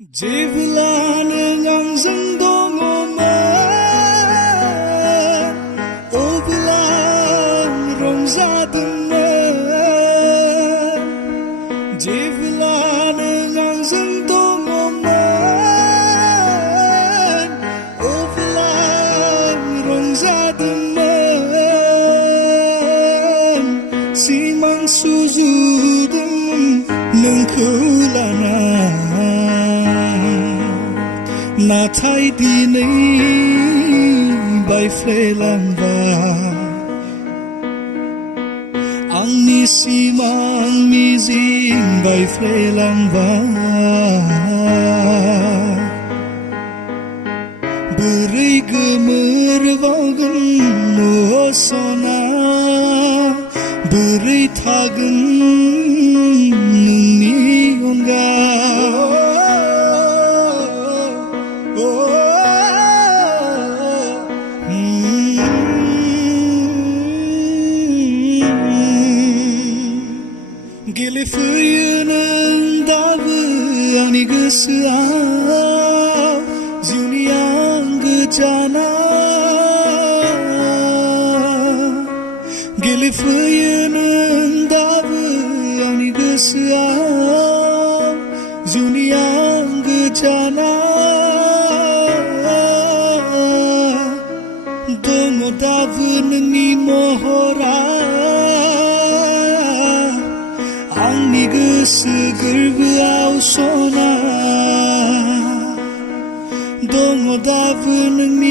जेब्ला नों आंजों दङमोन अब्ला आं रंजादोंमोन जेब्ला नों आंजों दङमोन अब्ला आं रंजादोंमोन सिमां सुजुदों नोंखौ लाना नाथाय दिनै बायफ्लेलांबाय आंनि सिमां मिजिं बायफ्लेलांबाय बोरै गोमोरबावगोन न' सना बोरै थागोन नोंनि अनगा गेलेफैयो नों दाबो आंनि गोसोआव जिउनि आंगो जाना गेलेफैयो नों दाबो आंनि गोसोआव जिउनि आंगो जाना दङ दाबो नोंनि महरा आंनि गोसो गोरबोआव सना दङ दाबो नोंनि